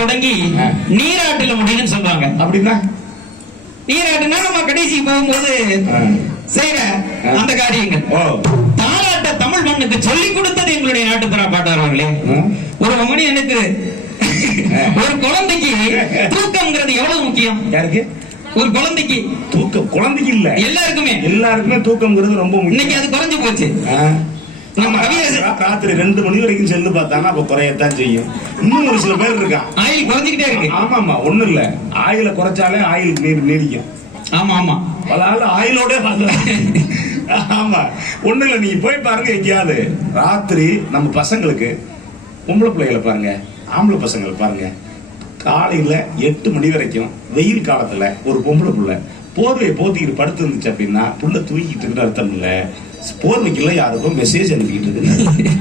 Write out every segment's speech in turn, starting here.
தொடங்கி நீராட்டுல முடியும்னு சொல்றாங்க. அப்படின்னா நீராட்டுனா நம்ம கடைசி போகும்போது செய்யற அந்த காரியங்கள். தாலாட்ட தமிழ் மண்ணுக்கு சொல்லிக் கொடுத்தது எங்களுடைய நாட்டுப்புற பாட்டாளர்களே. ஒரு மனிதனுக்கு ஒரு குழந்தைக்கு தூக்கம்ங்கிறது எவ்வளவு முக்கியம்? யாருக்கு? ஒரு குழந்தைக்கு தூக்கம். குழந்தைக்கு இல்ல, எல்லாருக்குமே தூக்கம்ங்கிறது ரொம்ப முக்கியம். இன்னைக்கு அது குறைஞ்சு போச்சு. நம்ம ராத்திரி 2 மணி வரைக்கும் செல்லு பார்த்தானா அப்ப குறையத்தான் செய்யும். இன்னும் ஒரு சில பேர் இருக்கான், ஆயில் குறைஞ்சிக்கிட்டே இருக்கு. ஆமா, ஒண்ணும் இல்ல, ஆயில குறைச்சாலே ஆயில் நீடிக்கும். ஆமா, பல ஆள் ஆயிலோட ஆமா, ஒண்ணு இல்ல, நீங்க போய் பாருங்க எங்கேயாவது ராத்திரி நம்ம பசங்களுக்கு, பொம்பளை பிள்ளைகளை பாருங்க, ஆம்பளை பசங்களை பாருங்க, காலையில 8 மணி வரைக்கும் வெயில் காலத்துல ஒரு பொம்பளை புள்ள போர்வையை போத்திக்கிட்டு படுத்து இருந்துச்சு அப்படின்னா புள்ள தூங்கிட்டு இருக்கிற அர்த்தம் இல்ல, போர்வைக்குள்ள யாருக்கும் மெசேஜ் அனுப்பிக்கிட்டு இருக்கு.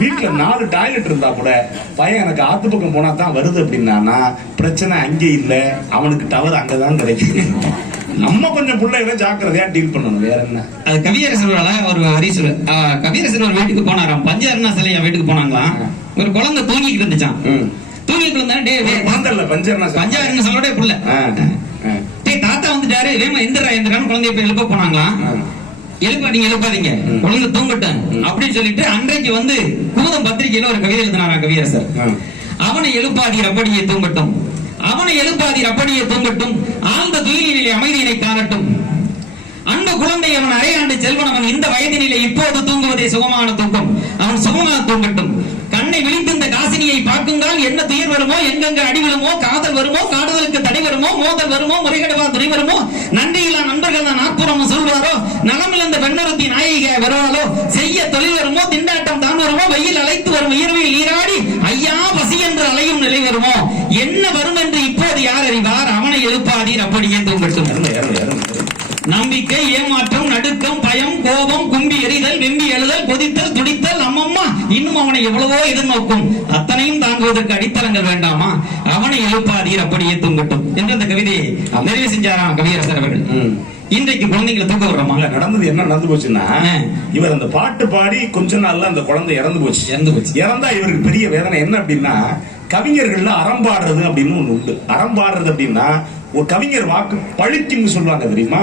வீட்டுல 4 டாய்லெட் இருந்தா கூட பையன் எனக்கு ஆத்து பக்கம் போனா தான் வருது அப்படின்னா பிரச்சனை அங்கே இல்ல, அவனுக்கு டவர் அங்கதான் கிடைக்குது. நம்ம கொஞ்சம் பிள்ளைகளை ஜாக்கிரதையா டீல் பண்ணணும். வேற என்ன? அது கவியரசர் ஒரு வரி சொல்லு. கவியரசர் ஒரு வீட்டுக்கு போனாராம், பஞ்சர்னா சிலையா வீட்டுக்கு போனாங்களாம். ஒரு குழந்தை தூங்கிக்கிட்டு இருந்துச்சான். தூங்கிட்டு இருந்தா பஞ்சாருன்னு சொல்லோட புள்ள தாத்தா வந்துட்டாரு, வேமா எந்திரான்னு குழந்தைய போய் எழுப்ப போனாங்களாம். எழுப்பாதீங்க குழந்தை தூங்கட்டும் அப்படின்னு சொல்லிட்டு அன்றைக்கு வந்து பூதம் பத்திரிகையில ஒரு கவிதை எழுதினாரா கவியரசர். அவனை எழுப்பாதீர் அப்படியே தூங்கட்டும், அவனை எழுப்பாதீர் அப்படியே தூங்கட்டும், ஆழ்ந்த துயிலிலே அமைதியினை காணட்டும், அன்பு குழந்தை அவன் அரையாண்டு செல்வன், அவன் இந்த வயதினிலே இப்போது தூங்குவதே சுகமான தூக்கம், அவன் சுகமாக தூங்கட்டும். கண்ணை விழித்திருந்த காசினியை பார்க்குங்கால் என்ன துயர் வருமோ, எங்கெங்க அடி விழுமோ, காதல் வருமோ, காடுதலுக்கு தடை வருமோ, மோதல் வருமோ, முறைகேடுவா துணை வருமோ, நன்றியில்லா நண்பர்கள் தான் நாற்புறமும் சொல்வாரோ, நலமிழந்த பெண்ணொருத்தி நாயக வருவாளோ, செய்ய தொழில் வருமோ, திண்டாட்டம் தான் வருமோ, வெயில் அழைத்து வரும் உயர்வில் நீராடி ஐயா பசி என்று அலையும் நிலை வருமோ, என்ன வரும் என்று இப்போது யார் அறிவார், அவனை எழுப்பாதீர் அப்படியே தூங்கட்டும். நம்பிக்கை, ஏமாற்றம், நடுக்கம், பயம், கோபம், கும்பி எறிதல், வெம்பி எழுதல், கொதித்தல், துடித்தல், அம்மம்மா இன்னும் அவனை எவ்வளவோ எதிர்நோக்கும், அத்தனையும் தாங்குவதற்கு அடித்தளங்கள் வேண்டாமா, அவனை எழுப்பாதீர் அப்படியே தூங்கட்டும் என்று அந்த கவிதையை நிறைவு செஞ்சாராம் கவியரசர் அவர்கள். இன்றைக்கு குழந்தைங்களை தூக்க விடுறோமா? நடந்தது என்ன நடந்து போச்சுன்னா, இவர் அந்த பாட்டு பாடி கொஞ்ச நாள்ல அந்த குழந்தை இறந்து போச்சு. இறந்தா இவருக்கு பெரிய வேதனை. என்ன அப்படின்னா, கவிஞர்கள்ல அறம்பாடுறது அப்படின்னு ஒண்ணு உண்டு. அறம்பாடுறது அப்படின்னா ஒரு கவிஞர் வாக்கு பழிக்குன்னு சொல்லுவாங்க தெரியுமா,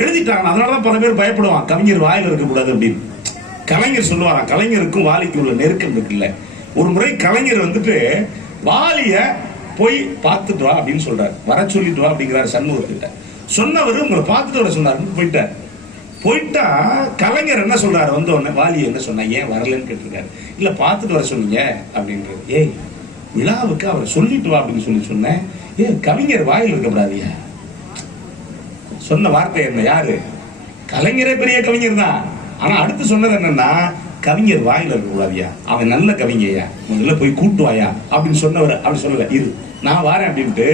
எழுதிட்டாங்க. அதனாலதான் பல பேர் பயப்படுவான், கவிஞர் வாயில இருக்கக்கூடாது அப்படின்னு. கலைஞர் சொல்லுவாராம், கலைஞருக்கும் வாலிக்கு உள்ள நெருக்கம் இருக்குல்ல. ஒரு முறை கலைஞர் வந்துட்டு வாலிய போய் பார்த்துட்டு வா அப்படின்னு சொல்றாரு, வர சொல்லிட்டு வா அப்படிங்கிறாரு சண்முகத்திட்ட. சொன்னவர் உங்களை பார்த்துட்டு வர சொன்னாரு, போயிட்டா கலைஞர் என்ன சொல்றாரு, வந்த உடனே வாலி என்ன சொன்னா, ஏன் வரலன்னு கேட்டிருக்காரு. இல்ல பார்த்துட்டு வர சொன்னீங்க அப்படின்றது. ஏய், விழாவுக்கு அவர் சொல்லிட்டு வா அப்படின்னு சொன்னேன். ஏன் கவிஞர் வாயில் இருக்கக்கூடாதியா? சொன்ன வார்த்தை என்ன? யாரு? கலைஞரே பெரிய கவிஞர் தான். ஆனா அடுத்து சொன்னது என்னன்னா, கவிஞர் வாயில இருக்கக்கூடாதியா, அவன் நல்ல கவிஞயா, முதல்ல போய் கூட்டுவாயா அப்படின்னு சொன்னவர். அப்படி சொல்லல, இரு நான் வாரேன் அப்படின்ட்டு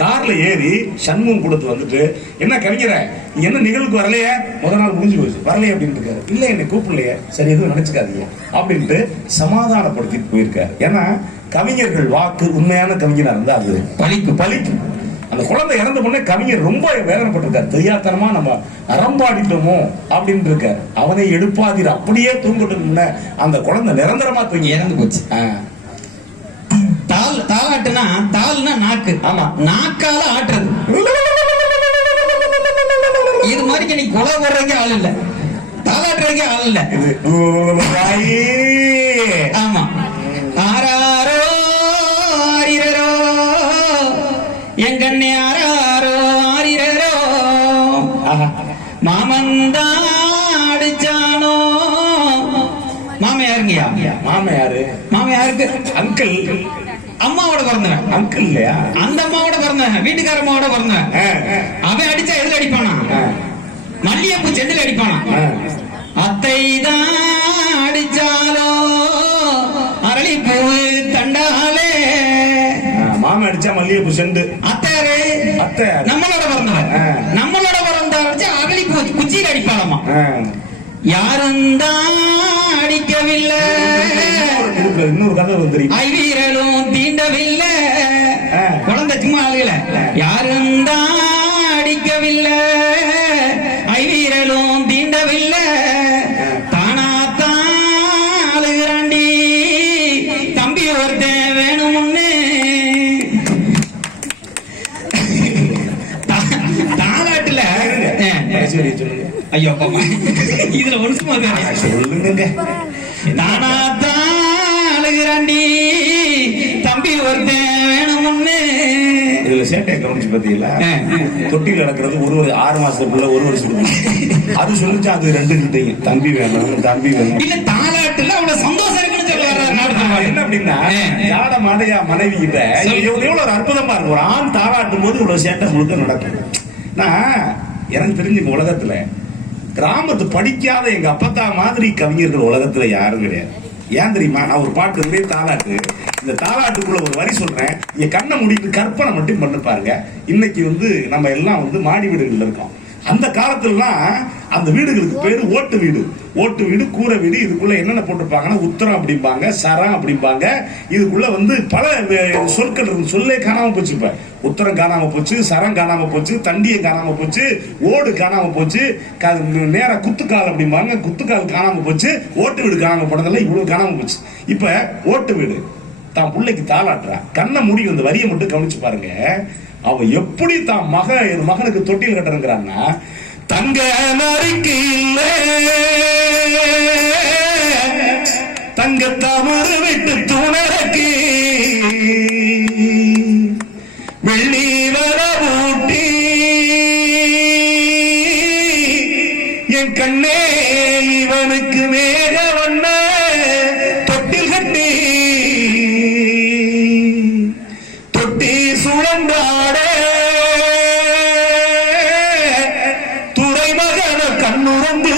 கார்ல ஏறி சண்முகம் கொடுத்து வந்துட்டு, என்ன கவிஞரை என்ன நிகழ்வுக்கு வரலையே, முதல் நாள் முடிஞ்சு போச்சு, வரலையே அப்படின்னு இருக்காரு. இல்ல என்னை கூப்பிடலையே, சரி எதுவும் நினைச்சுக்காதீங்க அப்படின்ட்டு சமாதானப்படுத்திட்டு போயிருக்காரு. ஏன்னா கவிஞர்கள் வாக்கு உண்மையான கவிஞரா இருந்தா அது பலிக்கும். அந்த குழந்தை இறந்த பொண்ணே கவிஞர் ரொம்ப வேதனைப்பட்டிருக்காரு. தெரியாதனமா நம்ம அறம்பாடிட்டோமோ அப்படின்னு இருக்காரு. அவனை எடுப்பாதீர் அப்படியே தூங்கட்டும். அந்த குழந்தை நிரந்தரமா தூங்கி இறந்து போச்சு. தாலாட்டுனா, தால்னா நாக்கு. ஆமா, நாக்கால ஆட்டுறது. இது மாதிரி நீ கொலை வர்றதுக்கே ஆள் இல்ல, தாலாட்டுறதுக்கே ஆள் இல்ல. ஆமா, ஆராரோ ஆரிரரோ எங்கண்ணே ஆராரோ ஆரிரரோ மாமந்தா அடிச்சானோ. மாமையாருங்கயா? மாமையாருக்கு அங்கிள். அம்மாவோட பிறந்தவன் அங்கிள் இல்லையா? அந்த அம்மாவோட பிறந்தவன், வீட்டுக்கார அம்மாவோட பிறந்தவன். அவன் அடிச்சா எதுல அடிப்பானா? மல்லிகைப்பூ செண்டுல அடிப்பானா? அத்தை தான் அடிச்சாலோ அரளிப்பூ தண்டாலே. மாமன் அடிச்சா மல்லிகைப்பூ செண்டு. அத்தையாரு? அத்தை நம்மளோட பிறந்தவன். நம்மளோட பிறந்த அடிச்சா அரளிப்பூ குச்சியில அடிப்பாளாமா. யாரும் தான் அடிக்கவில்லை, இன்னொரு கதை தெரியும், ஐவீரலும் தீண்டவில்லை. குழந்தை சும்மா ஆளுகள. யாரும் தான் அடிக்கவில்லை, ஐவீரலும் தீண்டவில்லை. தானாத்தான் அழுகிறாண்டி, தம்பி ஒருத்தன் வேணும்னு ஐயோ பாப்பா இதுல ஒண்ணு சும்மா சொல்லுங்க. நானாத்தான் அழுகிறாண்டி தம்பி ஒருத்தன் வேணும்னு. இதுல சேட்டையை கவனிச்சு பாத்தீங்களா? தொட்டில் கிடக்கிறது ஒரு 6 மாசத்துக்குள்ள 1 வருஷத்துக்கு அது சொல்லிச்சு. அது 2 கிட்டையும் தம்பி வேணும் தம்பி வேணும். இல்ல தாலாட்டுல அவ்வளவு சந்தோஷம் இருக்குன்னு சொல்ல வர்றாரு. என்ன அப்படின்னா ஜாட மாடையா மனைவி கிட்ட எவ்வளவு ஒரு அற்புதமா இருக்கும். ஒரு ஆண் தாளாட்டும் போது இவ்வளவு சேட்டை முழுக்க நடக்கும். நான் எனக்கு தெரிஞ்ச உலகத்துல கிராமத்து படிக்காத எங்க அப்பத்தா மாதிரி கவிஞர்கள் உலகத்துல யாரும் கிடையாது. ஏன் தெரியுமா? நான் ஒரு பாட்டு இருந்தே தாலாட்டு, இந்த தாலாட்டுக்குள்ள ஒரு வரி சொல்றேன். நீங்க கண்ணை மூடிட்டு கற்பனை மட்டும் பண்ணி பாருங்க. இன்னைக்கு நம்ம எல்லாம் மாடி வீடுகள்ல இருக்கோம். அந்த காலத்துலலாம் அந்த வீடுகளுக்கு பேரு ஓட்டு வீடு. ஓட்டு வீடு, கூரை வீடு. இதுக்குள்ள என்னென்ன போட்டிருப்பாங்கன்னா உத்தரம் அப்படிம்பாங்க, சரம் அப்படிம்பாங்க. இதுக்குள்ள பல சொற்கள் இருக்கு. சொல்லே காணாம போச்சு. இப்ப உத்தரம் காணாம போச்சு, சரம் காணாம போச்சு, தண்டியை காணாம போச்சு, ஓடு காணாம போச்சு, நேர குத்துக்கால் அப்படிம்பாங்க, குத்துக்கால் காணாம போச்சு, ஓட்டு வீடு காணாம போனதெல்லாம் இவ்வளவு காணாம போச்சு. இப்ப ஓட்டு வீடு தான் பிள்ளைக்கு தாளாட்டுறா. கண்ணை மூடி அந்த வரியை மட்டும் கவனிச்சு பாருங்க. அவன் எப்படி தான் மகனுக்கு தொட்டில் கட்டுறான்னா, தங்க நறுக்கு இல்ல தங்க தவறு விட்டு துணக்கு வெள்ளி வர ஊட்டி என் கண்ணே இவனுக்கு மேக வண்ண தொட்டில் கட்டி தொட்டி சுழண்டாட துறைமகன கண்ணுறந்து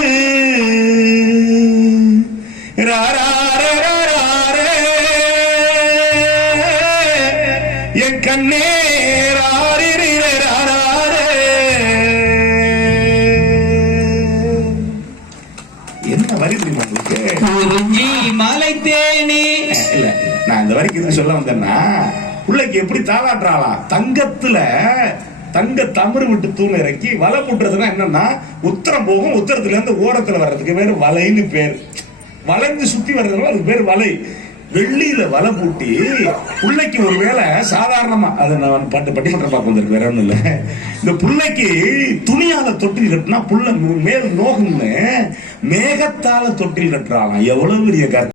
என் கண்ணே என்ன வரி தெரியுமா உங்களுக்கு? மாலை தேனி இல்ல, நான் இந்த வரைக்கும் எதுக்கு சொல்ல வந்தேன்னா, பிள்ளைக்கு எப்படி தாளாட்டுறாளாம். தங்க தமறு விட்டு தூண் இறக்கி வலை போட்டுறதுன்னா என்னன்னா, உத்தரம் போகும், உத்தரத்துல இருந்து ஓரத்துல வர்றதுக்கு பேரு வலைன்னு பேரு. வளைந்து சுத்தி வர்றதுனால அதுக்கு பேரு வலை. வெள்ளியில வலை பூட்டி பிள்ளைக்கு ஒரு வேளை சாதாரணமா அதை நான் பட்டிமன்ற பார்க்க வந்திருக்கு, வேற ஒண்ணும் இல்ல. இந்த பிள்ளைக்கு துணியால தொட்டில் கட்டினா புள்ள மேல் நோகும்னு மேகத்தால தொட்டில் கட்டுறாங்க. எவ்வளவு பெரிய கருத்து.